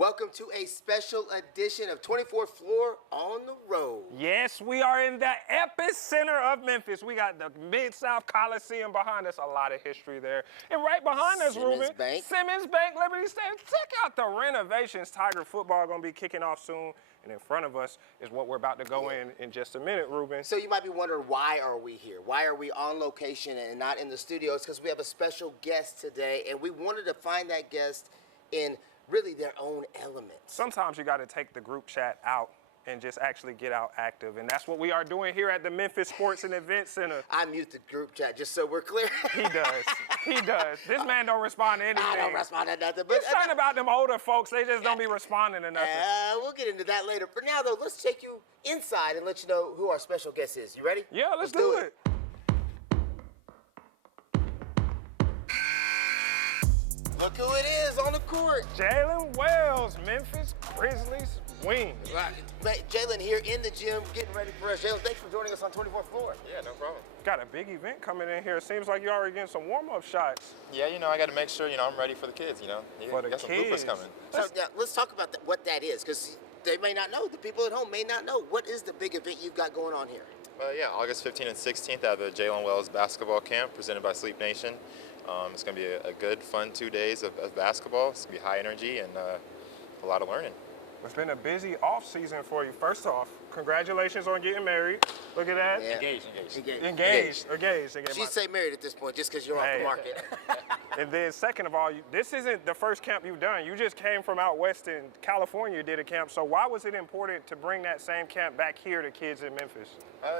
Welcome to a special edition of 24th Floor on the Road. Yes, we are in the epicenter of Memphis. We got the Mid-South Coliseum behind us, a lot of history there. And right behind us, Ruben, Simmons Bank, Liberty Stadium. Check out the renovations. Tiger football going to be kicking off soon. And in front of us is what we're about to go in just a minute, Ruben. So you might be wondering, why are we here? Why are we on location and not in the studio? It's because we have a special guest today, and we wanted to find that guest in really their own element. Sometimes you got to take the group chat out and just actually get out active. And that's what we are doing here at the Memphis Sports and Event Center. I mute the group chat just so we're clear. He does. He does. This man don't respond to anything. I don't respond to nothing. But it's something about them older folks. They just don't be responding to nothing. We'll get into that later. For now, though, let's take you inside and let you know who our special guest is. You ready? Yeah, let's do it. Look who it is on the court. Jaylen Wells, Memphis Grizzlies wing. Right. Jaylen here in the gym getting ready for us. Jaylen, thanks for joining us on 24th Floor. Yeah, no problem. Got a big event coming in here. Seems like you're already getting some warm-up shots. Yeah, I got to make sure, I'm ready for the kids, For the got some bloopers coming. So now, let's talk about what that is, because they may not know. The people at home may not know. What is the big event you've got going on here? Yeah, August 15th and 16th at the Jaylen Wells basketball camp presented by Sleep Nation. It's going to be a good, fun 2 days of basketball. It's going to be high energy and a lot of learning. It's been a busy off season for you. First off, congratulations on getting married. Look at that. Yeah. Engaged. She'd say married at this point just because you're off the market. And then second of all, this isn't the first camp you've done. You just came from out west in California, did a camp. So why was it important to bring that same camp back here to kids in Memphis?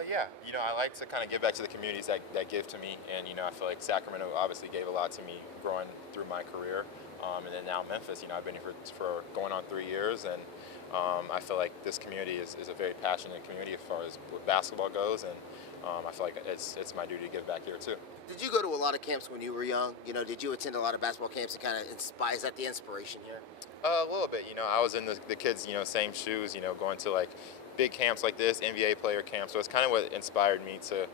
Yeah, I like to kind of give back to the communities that give to me. And, I feel like Sacramento obviously gave a lot to me growing through my career. And then now Memphis, I've been here for going on 3 years. And I feel like this community is a very passionate community as far as basketball goes. And I feel like it's my duty to give back here too. Did you go to a lot of camps when you were young? Did you attend a lot of basketball camps and kind of inspire? Is that the inspiration here? A little bit. I was in the kids, same shoes, going to like big camps like this, NBA player camps. So it's kind of what inspired me to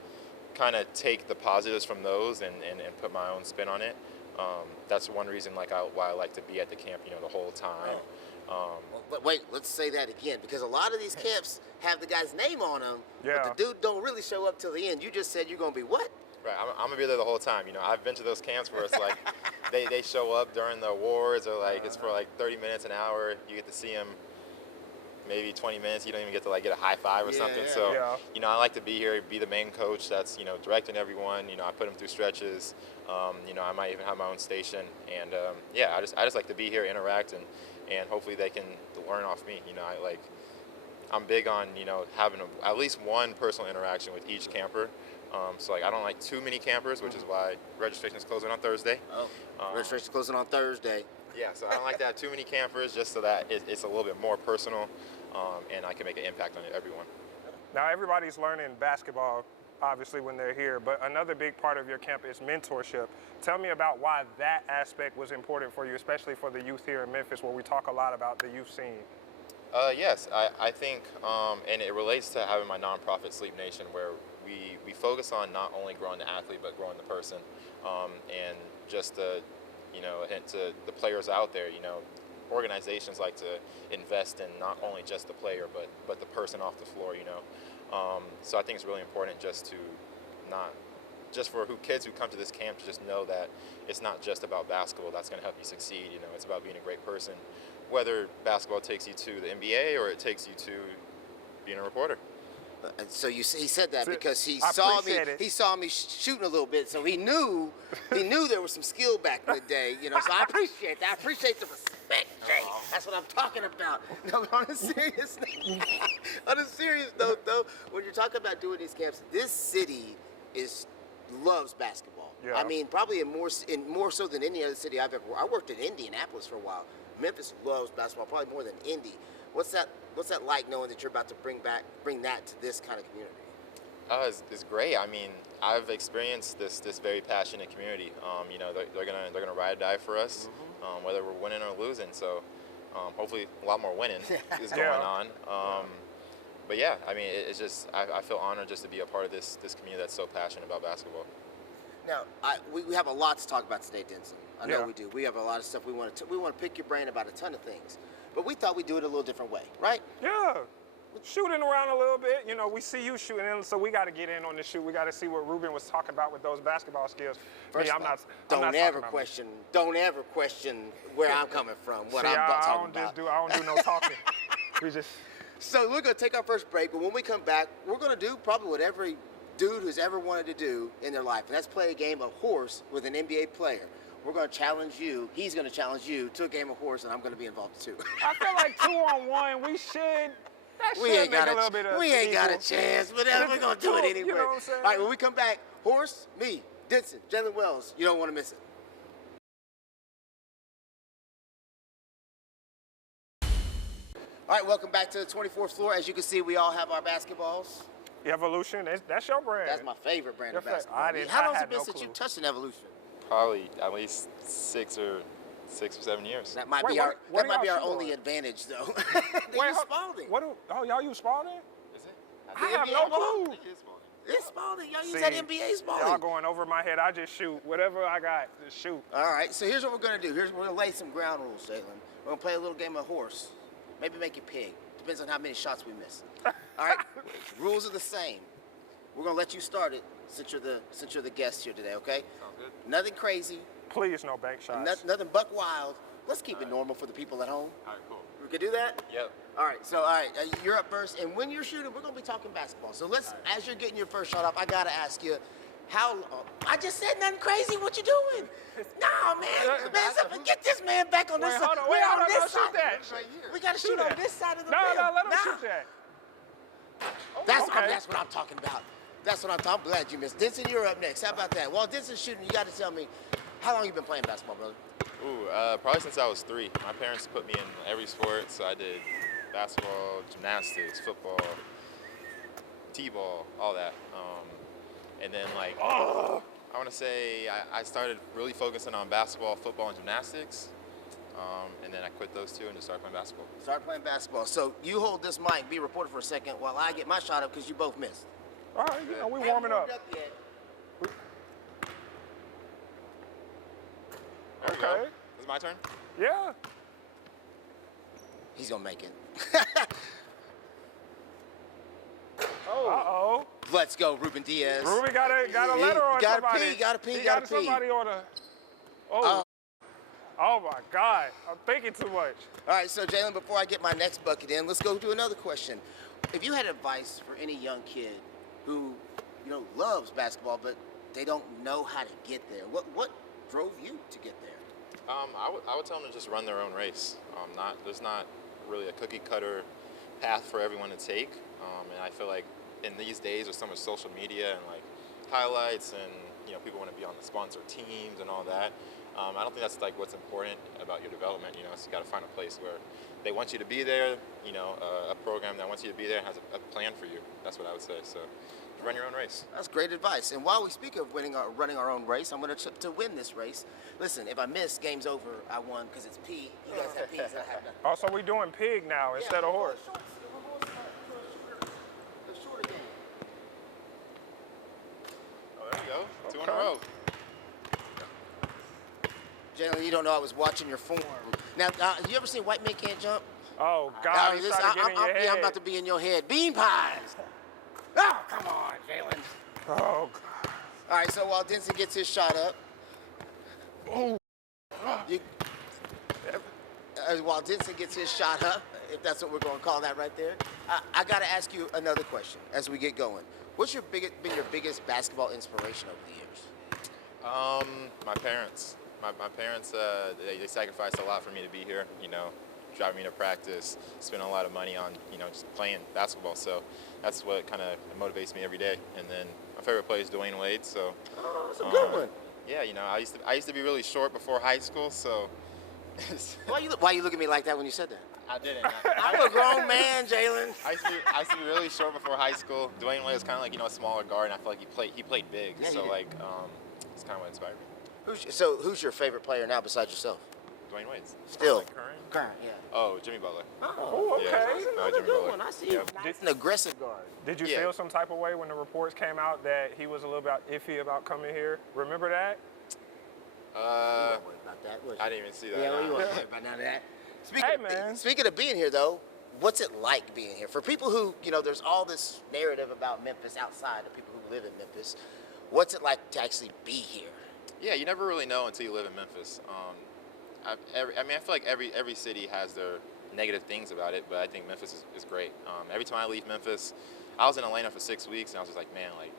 kind of take the positives from those and put my own spin on it. That's one reason why I like to be at the camp, the whole time. But wait, let's say that again, because a lot of these camps have the guy's name on them, yeah. But the dude don't really show up till the end. You just said you're going to be what? Right, I'm going to be there the whole time. I've been to those camps where it's like they show up during the awards or like it's for like 30 minutes, an hour. You get to see them maybe 20 minutes. You don't even get to get a high five or something. Yeah. So, Yeah. I like to be here, be the main coach that's, directing everyone. I put them through stretches. I might even have my own station. And, I just like to be here, interact, and hopefully they can learn off me. I'm big on, having at least one personal interaction with each camper. So I don't like too many campers, which is why registration is closing on Thursday. Registration's closing on Thursday. Yeah, so I don't like to have too many campers, just so that it's a little bit more personal, and I can make an impact on everyone. Now everybody's learning basketball, obviously, when they're here, but another big part of your camp is mentorship. Tell me about why that aspect was important for you, especially for the youth here in Memphis, where we talk a lot about the youth scene. Yes, I think, and it relates to having my nonprofit Sleep Nation, where we focus on not only growing the athlete, but growing the person, and just to the players out there, organizations like to invest in not only just the player, but the person off the floor, So I think it's really important just for kids who come to this camp to just know that it's not just about basketball that's going to help you succeed. It's about being a great person, whether basketball takes you to the NBA or it takes you to being a reporter. And so he said that because he saw me shooting a little bit, so he knew there was some skill back in the day, So I appreciate that. I appreciate the respect, Jay. That's what I'm talking about. No, but on a serious note, though, when you're talking about doing these camps, this city loves basketball. Yeah. I mean, probably more so than any other city I've ever worked. I worked in Indianapolis for a while. Memphis loves basketball, probably more than Indy. What's that like, knowing that you're about to bring that to this kind of community? It's great. I mean, I've experienced this very passionate community. They're gonna ride or die for us, whether we're winning or losing. So hopefully a lot more winning is going on. But yeah, I mean, it's just I feel honored just to be a part of this community that's so passionate about basketball. Now, we have a lot to talk about today, Denson. I know Yeah. we do. We have a lot of stuff we want to pick your brain about a ton of things. But we thought we'd do it a little different way, right? Yeah. Shooting around a little bit. You know, we see you shooting, so we got to get in on the shoot. We got to see what Ruben was talking about with those basketball skills. First I'm not don't ever question where I'm coming from, what I'm talking about. I don't do no talking. We just. So we're going to take our first break, but when we come back, we're going to do probably what every dude who's ever wanted to do in their life, and that's play a game of horse with an NBA player. We're going to challenge you. He's going to challenge you to a game of horse, and I'm going to be involved too. I feel like 2-on-1, we should. We ain't got a chance, but we're going to do it anyway. You know what I'm saying? All right, when we come back, horse, me, Denson, Jaylen Wells. You don't want to miss it. All right, welcome back to the 24th floor. As you can see, we all have our basketballs. Evolution, that's your brand. That's my favorite brand of basketball. How long has it been since you touched an Evolution? Probably at least 6 or 7 years. That might be our only advantage, though. Wait, Spalding. Y'all use Spalding? Is it? I have no clue. It's Spalding. Y'all use that NBA Spalding. Y'all going over my head. I just shoot. Whatever I got, just shoot. All right, so here's what we're going to do. We're going to lay some ground rules, Jaylen. We're going to play a little game of horse. Maybe make it pig. Depends on how many shots we miss. All right? Rules are the same. We're going to let you start it since you're the guest here today, okay? Sounds good. Nothing crazy. Please, no bank shots. Nothing buck wild. Let's keep it normal for the people at home. All right, cool. We can do that? Yep. All right, you're up first, and when you're shooting, we're going to be talking basketball. So as you're getting your first shot off, I got to ask you, I just said nothing crazy. What you doing? No, man, get this man back on this side. Hold on, shoot that. We got to shoot on this side of the No, field. let him shoot that. That's what I'm talking about. That's what I'm glad you missed. Denson, you're up next. How about that? While Denson's shooting, you got to tell me, how long you been playing basketball, brother? Probably since I was 3. My parents put me in every sport, so I did basketball, gymnastics, football, t-ball, all that. And then I want to say I started really focusing on basketball, football, and gymnastics. And then I quit those 2 and just started playing basketball. Start playing basketball. So you hold this mic, be reporter for a second, while I get my shot up because you both missed. All right, we warming up. Yet. There we go. Is it my turn? Yeah. He's gonna make it. Uh-oh. Let's go, Ruben Diaz. Ruben got a letter on somebody. Gotta pee. Somebody on a. Oh my God! I'm thinking too much. All right, so Jaylen, before I get my next bucket in, let's go to another question. If you had advice for any young kid who, loves basketball, but they don't know how to get there, what drove you to get there? I would tell them to just run their own race. There's not really a cookie cutter path for everyone to take, and I feel like in these days with so much social media and highlights and people want to be on the sponsor teams and all that. I don't think that's what's important about your development. So you got to find a place where they want you to be there. A program that wants you to be there and has a plan for you. That's what I would say. So run your own race. That's great advice. And while we speak of running our own race, I'm going to win this race. Listen, if I miss, game's over. I won because it's P. You guys have P's and I have nothing. Also, we doing pig now instead of horse. A shorter game. Oh, there you go. 2 in a row. Jaylen, you don't know I was watching your form. Now, you ever seen White Men Can't Jump? Oh, God, I'm about to be in your head. Bean pies! Oh, come on, Jaylen. Oh, God. All right, so while Denson gets his shot up, while Denson gets his shot up, if that's what we're going to call that right there, I got to ask you another question as we get going. What's been your biggest basketball inspiration over the years? My parents. My parents, they sacrificed a lot for me to be here, driving me to practice, spending a lot of money on, just playing basketball. So that's what kind of motivates me every day. And then my favorite player is Dwayne Wade. So that's a good one. Yeah, I used to be really short before high school. So why you look at me like that when you said that? I didn't. I'm a grown man, Jaylen. I used to be really short before high school. Dwayne Wade was kind of a smaller guard, and I feel like he played big. Yeah, so it's kind of what inspired me. Who's your favorite player now besides yourself? Dwayne Wade's. Still. Current, yeah. Oh, Jimmy Butler. Oh, okay. Yeah. That's another Jimmy good Butler. one. I see him. Nice and aggressive guard. Did you Yeah. feel some type of way when the reports came out that he was a little bit iffy about coming here? Remember that? You weren't worried about that, was you? I didn't even see that. Yeah, well, you weren't worried about none of that. Man. Speaking of being here, though, what's it like being here? For people who, there's all this narrative about Memphis outside of people who live in Memphis. What's it like to actually be here? Yeah, you never really know until you live in Memphis. I feel like every city has their negative things about it, but I think Memphis is great. Every time I leave Memphis, I was in Atlanta for 6 weeks, and I was just like, man, like,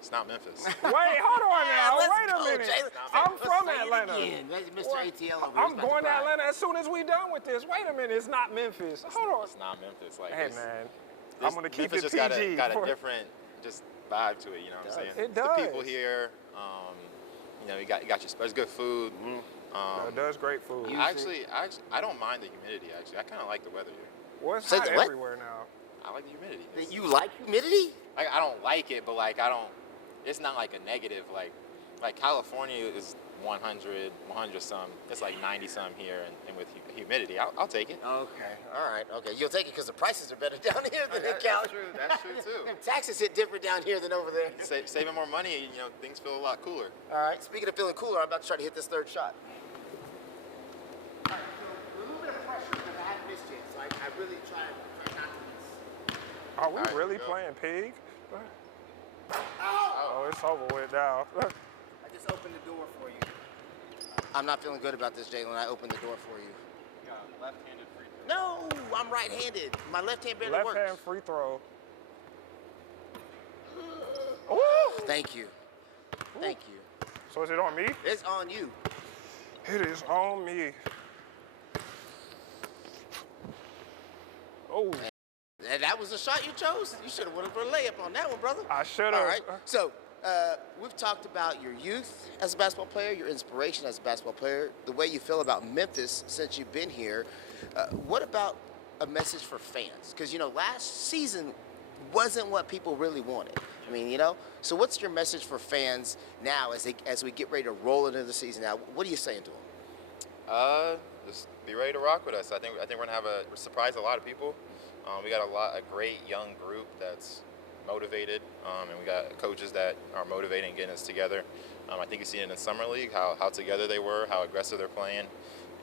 it's not Memphis. Wait, hold on now. Let's Wait a go, minute. Jaylen. I'm from Let's say it Atlanta. again. Mr. ATL over here. I'm going to Atlanta as soon as we done with this. Wait a minute, it's not Memphis. Hold on. It's not Memphis. Like, Hey, man. I'm going to keep Memphis it just PG. got a different just vibe to it, you know what I'm saying? It The does. people here, you got your, there's good food. It does great food. I don't mind the humidity, actually. I kind of like the weather here. Well, it's Say hot the what? everywhere now. I like the humidity. You like humidity? I don't like it, but like it's not like a negative. Like California is 100 some. It's like 90 some here, and with humidity, I'll take it. Okay, all right, okay. You'll take it because the prices are better down here than in Cali. That's true too. Them taxes hit different down here than over there. Saving more money, things feel a lot cooler. All right, speaking of feeling cooler, I'm about to try to hit this third shot. All right, so a little bit of pressure because I haven't missed yet, so I really try not to miss. Are we All right, really go. playing pig? Oh! Oh, it's over with now. I just opened the door for you. I'm not feeling good about this, Jaylen. I opened the door for you. Left-handed free throw. No, I'm right-handed. My left hand barely works. Left hand free throw. Ooh. Thank you. Thank you. So is it on me? It's on you. It is on me. Oh, And that was the shot you chose? You should have went for a layup on that one, brother. I should have. All right. So, we've talked about your youth as a basketball player, your inspiration as a basketball player, the way you feel about Memphis since you've been here. What about a message for fans? Because, last season wasn't what people really wanted. I mean, So what's your message for fans now as we get ready to roll into the season now? What are you saying to them? Just be ready to rock with us. I think we're gonna surprise a lot of people. We got a great young group that's motivated, and we got coaches that are motivating and getting us together. I think you see it in the summer league how together they were, how aggressive they're playing,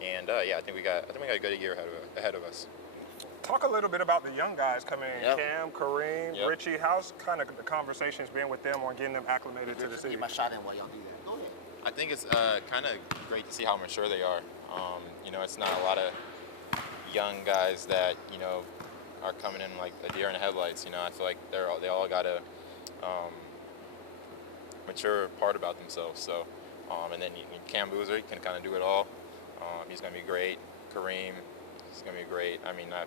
and I think we got a good year ahead of us. Talk a little bit about the young guys coming in. Yep. Cam, Kareem, Yep. Richie. How's kind of the conversations been with them on getting them acclimated to the city? Get my shot in while y'all do that. Go ahead. I think it's kind of great to see how mature they are. It's not a lot of young guys that are coming in like a deer in the headlights. I feel like they all got a mature part about themselves. So, and then Cam Boozer, he can kind of do it all. He's gonna be great. Kareem, he's gonna be great. I mean, I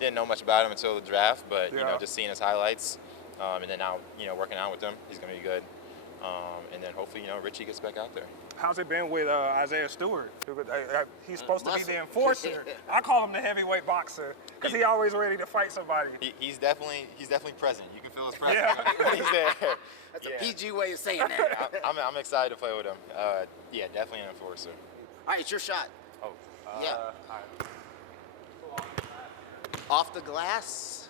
didn't know much about him until the draft, but just seeing his highlights, and then now working out with him, he's gonna be good. And then hopefully Richie gets back out there. How's it been with Isaiah Stewart? He's supposed to be the enforcer. I call him the heavyweight boxer because he's always ready to fight somebody. He's definitely present. You can feel his presence when he's there. That's a PG way of saying that. I'm excited to play with him. Definitely an enforcer. All right, it's your shot. Oh, Yeah. Off the glass,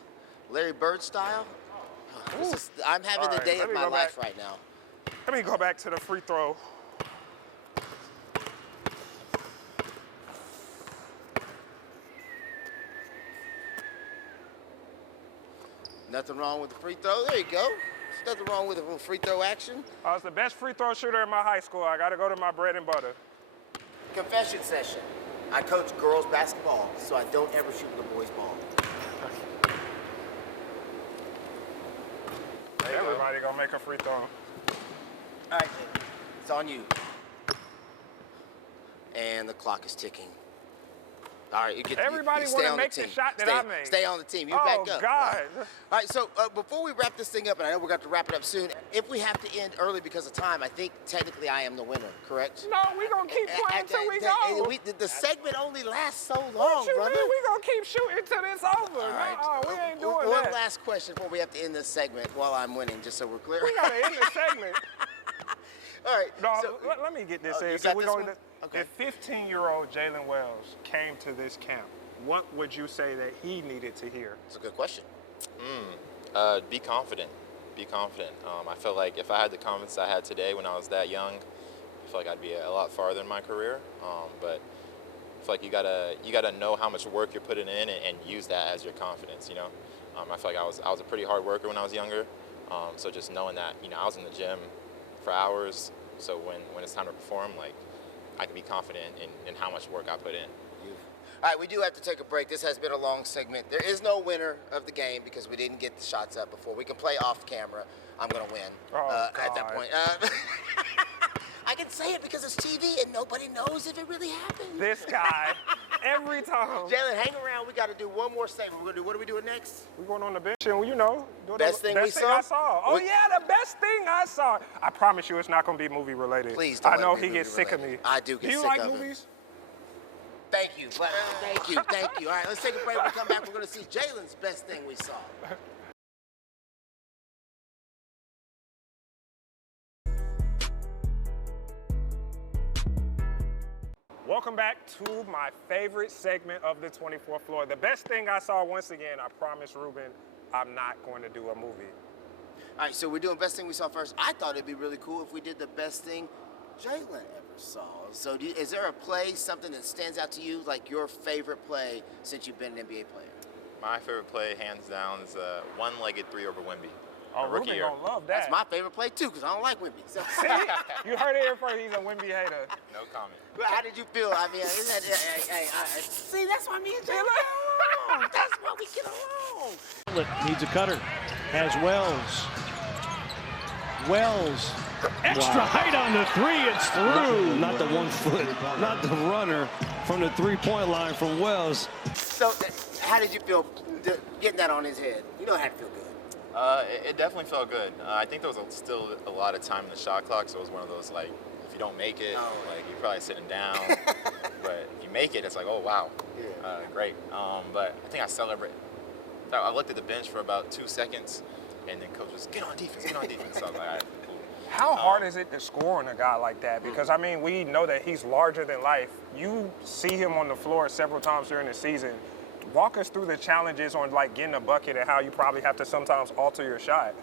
Larry Bird style. I'm having the day of my life right now. Let me go back to the free throw. Nothing wrong with the free throw. There you go. There's nothing wrong with a little free throw action. I was the best free throw shooter in my high school. I got to go to my bread and butter. Confession session. I coach girls basketball, so I don't ever shoot the boys' ball. Everybody gonna make a free throw. All right, it's on you. And the clock is ticking. All right, Everybody you want stay to on make the team. the shot that I made. Stay on the team. You Oh, back up. God. All right, so before we wrap this thing up, and I know we're going to wrap it up soon, if we have to end early because of time, I think technically I am the winner, correct? No, we gonna keep playing until we go. The segment only lasts so long, What you brother. mean? We gonna keep shooting till it's over. All right. No, we ain't doing One that. last question before we have to end this segment while I'm winning, just so we're clear. We gotta end the segment. All right. No, so- let me get this Oh, in. you So got we this gonna, one? Okay. If 15-year-old Jaylen Wells came to this camp, what would you say that he needed to hear? It's a good question. Be confident. Be confident. I feel like if I had the confidence I had today when I was that young, I feel like I'd be a lot farther in my career. But I feel like you gotta know how much work you're putting in and use that as your confidence. You know, I feel like I was a pretty hard worker when I was younger. So just knowing that, you know, I was in the gym for hours. So when it's time to perform, like, I can be confident in how much work I put in. All right, we do have to take a break. This has been a long segment. There is no winner of the game because we didn't get the shots up before. We can play off camera. I'm going to win at that point. I can say it because it's TV and nobody knows if it really happened. This guy, every time. Jaylen, hang around. We got to do one more segment. What are we doing next? We're going on the bench and, you know, best thing I saw. Oh, yeah, the best thing I saw. I promise you it's not going to be movie related. Please don't. I know he gets sick of me. I do get sick of him. Do you like movies? Thank you. Thank you. All right, let's take a break. When we come back, we're going to see Jaylen's best thing we saw. Welcome back to my favorite segment of the 24th floor. The best thing I saw, once again, I promise Ruben, I'm not going to do a movie. All right, so we're doing best thing we saw first. I thought it'd be really cool if we did the best thing Jaylen ever saw. So is there a play, something that stands out to you, like your favorite play since you've been an NBA player? My favorite play, hands down, is a one-legged three over Wemby. Oh, Ruben gonna love that. That's my favorite play too, because I don't like Wemby. So. You heard it here first. He's a Wemby hater. No comment. Well, how did you feel? I mean, see, that's why me and Jaylen get along. That's why we get along. Needs a cutter. Has Wells. Wells. Extra height on the three. It's through. Not the 1 foot. Not the runner from the three-point line from Wells. So, how did you feel getting that on his head? You know, it had to feel good. It definitely felt good. I think there was still a lot of time in the shot clock, so it was one of those, like, if you don't make it, like, you're probably sitting down. But if you make it, it's like, oh, wow, great. But I think I celebrated. I looked at the bench for about 2 seconds, and then coach was, get on defense. So I was like, all right, cool. How hard is it to score on a guy like that? Because, I mean, we know that he's larger than life. You see him on the floor several times during the season. Walk us through the challenges on, like, getting a bucket and how you probably have to sometimes alter your shot.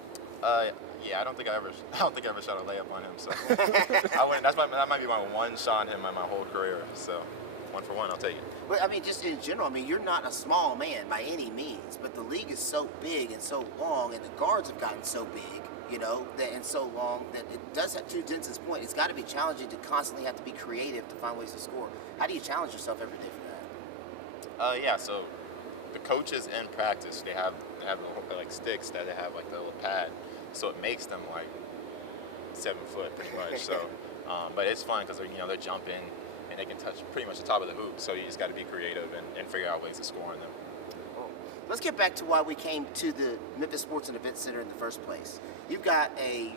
Yeah, I don't think I ever shot a layup on him. So that might be my one shot on him in my whole career. So 1 for 1, I'll take it. But I mean, just in general, I mean, you're not a small man by any means, but the league is so big and so long, and the guards have gotten so big, you know, and so long that it does have, to Denson's point, it's got to be challenging to constantly have to be creative to find ways to score. How do you challenge yourself every day for that? Yeah, so the coaches in practice, they have like sticks that they have like the little pad, so it makes them like 7 foot pretty much. So, but it's fun because they're jumping and they can touch pretty much the top of the hoop. So you just got to be creative and figure out ways to score on them. Let's get back to why we came to the Memphis Sports and Event Center in the first place. You've got a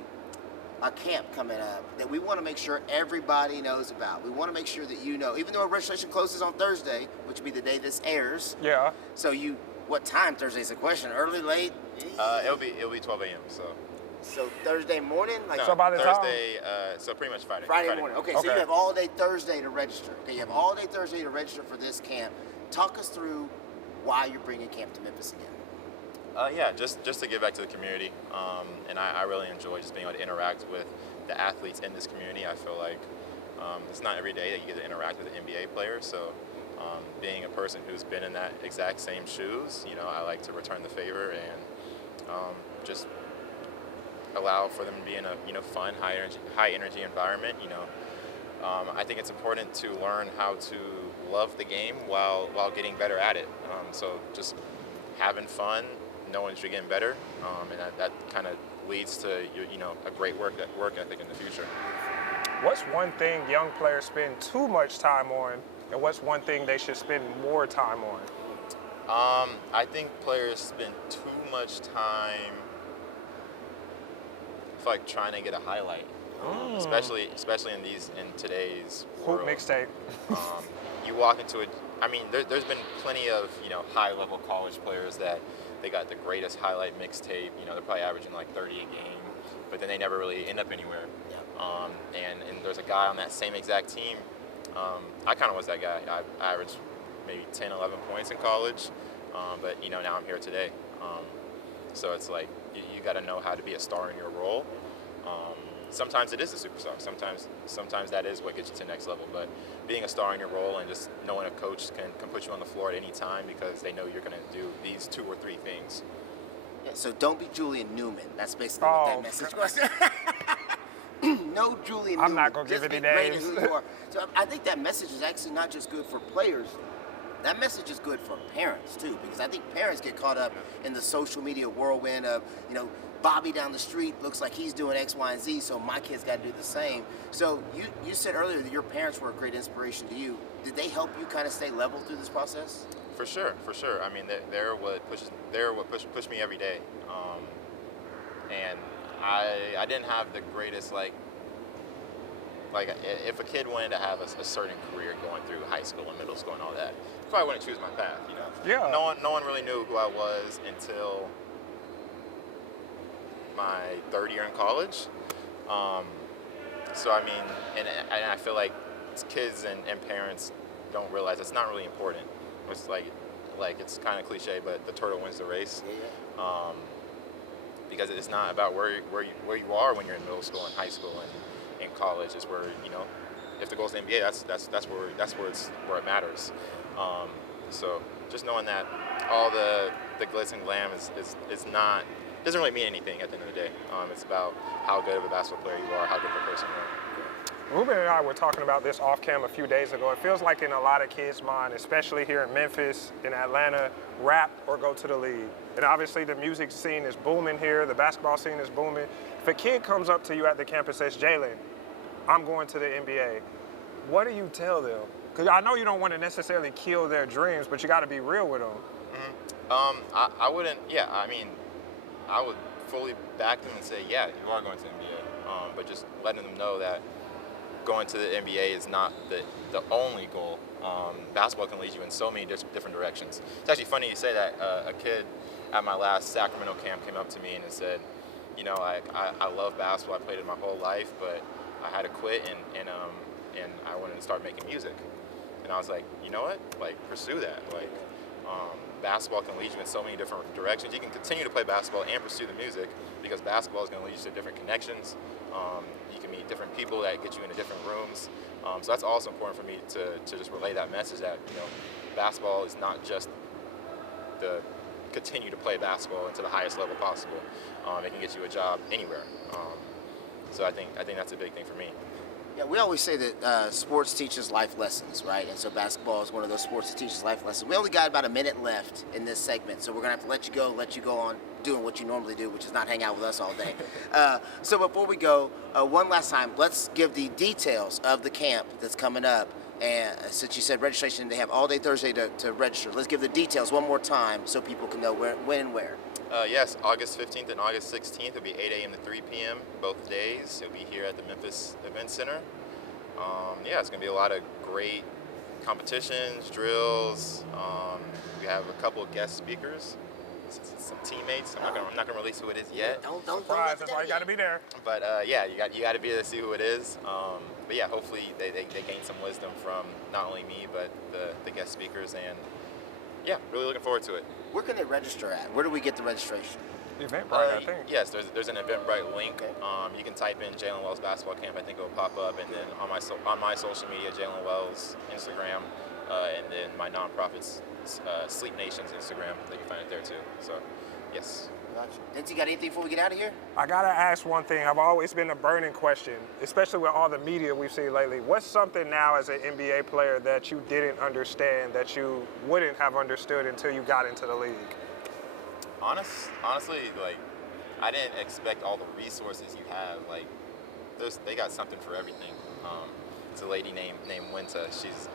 camp coming up that we want to make sure everybody knows about. We want to make sure that you know, even though our registration closes on Thursday, which will be the day this airs. Yeah. So what time Thursday is the question? Early, late? It'll be 12 a.m. So Thursday morning, so by the Thursday, so pretty much Friday. Friday morning. Okay, so you have all day Thursday to register. Okay, you have all day Thursday to register for this camp. Talk us through why you're bringing camp to Memphis again. Yeah, just to give back to the community, and I really enjoy just being able to interact with the athletes in this community. I feel like it's not every day that you get to interact with an NBA player, so being a person who's been in that exact same shoes, I like to return the favor and just allow for them to be in a fun, high energy environment. I think it's important to learn how to love the game while getting better at it. So just having fun, knowing that you're getting better, and that kind of leads to a great work ethic in the future. What's one thing young players spend too much time on, and what's one thing they should spend more time on? I think players spend too much time trying to get a highlight, especially in today's world. Hoop mixtape. You walk into it. I mean, there's been plenty of high-level college players that they got the greatest highlight mixtape. They're probably averaging like 30 a game, but then they never really end up anywhere. Yeah. And there's a guy on that same exact team. I kind of was that guy. I averaged maybe 10, 11 points in college, but now I'm here today. So it's like you got to know how to be a star in your role. Sometimes it is a superstar. Sometimes that is what gets you to the next level. But being a star in your role and just knowing a coach can put you on the floor at any time because they know you're going to do these 2 or 3 things. Yeah, so don't be Julian Newman. That's basically what that message was. No Julian Newman. I'm not going to give any names. Who you are. So I think that message is actually not just good for players. That message is good for parents too, because I think parents get caught up in the social media whirlwind of, Bobby down the street looks like he's doing X, Y, and Z, so my kid's got to do the same. So you said earlier that your parents were a great inspiration to you. Did they help you kind of stay level through this process? For sure. I mean, they're what pushed me every day. And I didn't have the greatest like if a kid wanted to have a certain career going through high school and middle school and all that, probably wouldn't choose my path. Yeah. No one really knew who I was until my 3rd year in college. So I mean, and I feel like kids and parents don't realize it's not really important. It's like it's kind of cliche, but the turtle wins the race. Because it's not about where you are when you're in middle school and high school and in college. Is where if the goal's the NBA, that's where it matters. So just knowing that all the glitz and glam is not doesn't really mean anything at the end of the day. It's about how good of a basketball player you are, how good of a person you are. Ruben and I were talking about this off cam a few days ago. It feels like in a lot of kids' mind, especially here in Memphis, in Atlanta, rap or go to the league. And obviously the music scene is booming here, the basketball scene is booming. If a kid comes up to you at the campus and says, Jaylen, I'm going to the NBA, what do you tell them? Because I know you don't want to necessarily kill their dreams, but you got to be real with them. I wouldn't, I mean, I would fully back them and say, yeah, you are going to the NBA. But just letting them know that going to the NBA is not the only goal. Basketball can lead you in so many different directions. It's actually funny you say that. A kid at my last Sacramento camp came up to me and said, I love basketball. I played it my whole life, but I had to quit and I wanted to start making music. And I was like, you know what? Like, pursue that. Like, basketball can lead you in so many different directions. You can continue to play basketball and pursue the music because basketball is going to lead you to different connections. You can meet different people that get you into different rooms. So that's also important for me to just relay that message that, basketball is not just the continue to play basketball into the highest level possible. It can get you a job anywhere. So I think that's a big thing for me. Yeah, we always say that sports teaches life lessons, right? And so basketball is one of those sports that teaches life lessons. We only got about a minute left in this segment, so we're going to have to let you go on doing what you normally do, which is not hang out with us all day. So before we go, one last time, let's give the details of the camp that's coming up. And since you said registration, they have all day Thursday to register. Let's give the details one more time so people can know when and where. Yes, August 15th and August 16th. It'll be 8 a.m. to 3 p.m. both days. It'll be here at the Memphis Event Center. It's going to be a lot of great competitions, drills. We have a couple of guest speakers, some teammates. I'm not gonna release who it is yet. Don't surprise, that's why you got to be there. But you got to be there to see who it is. But yeah, hopefully they gain some wisdom from not only me but the guest speakers, and yeah, really looking forward to it. Where can they register at? Where do we get the registration? Eventbrite, I think. Yes, there's an Eventbrite link. Okay. You can type in Jaylen Wells basketball camp. I think it'll pop up, and then on my social media, Jaylen Wells Instagram, and then my nonprofit's Sleep Nation's Instagram. They can find it there too. So, yes. Gotcha. Denson, you got anything before we get out of here? I gotta ask one thing. I've always been a burning question, especially with all the media we've seen lately. What's something now as an NBA player that you didn't understand, that you wouldn't have understood until you got into the league? Honestly, like, I didn't expect all the resources you have. Like, they got something for everything. It's a lady named Winta. She's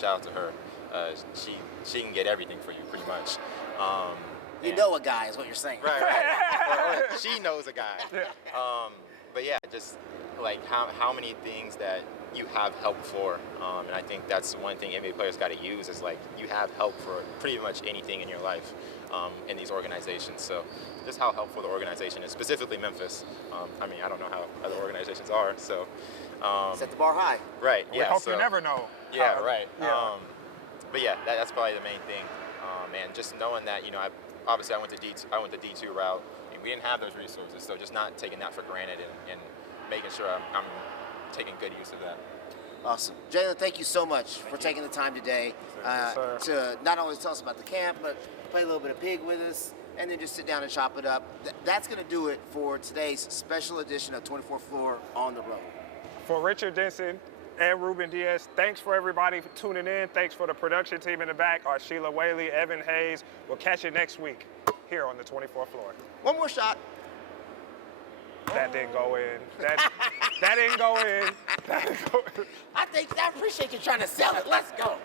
shout out to her. She can get everything for you pretty much. You know a guy is what you're saying. Right. Or she knows a guy. Yeah. But yeah, just like how many things that you have help for, and I think that's one thing NBA players got to use is like you have help for pretty much anything in your life in these organizations. So just how helpful the organization is, specifically Memphis. I mean, I don't know how other organizations are, so. Set the bar high. Right. We yeah. hope you never know. Yeah, right. Yeah. But yeah, that's probably the main thing, and just knowing that, you know, I went the D2 route, and we didn't have those resources, so just not taking that for granted and making sure I'm taking good use of that. Awesome. Jaylen, thank you so much for taking the time today to not only tell us about the camp, but play a little bit of pig with us, and then just sit down and chop it up. That's going to do it for today's special edition of 24th Floor on the Road. For Richard Denson and Ruben Diaz, thanks for everybody for tuning in. Thanks for the production team in the back, Sheila Whaley, Evan Hayes. We'll catch you next week here on the 24th Floor. One more shot. That didn't go in. That didn't go in. That didn't go in. I appreciate you trying to sell it. Let's go.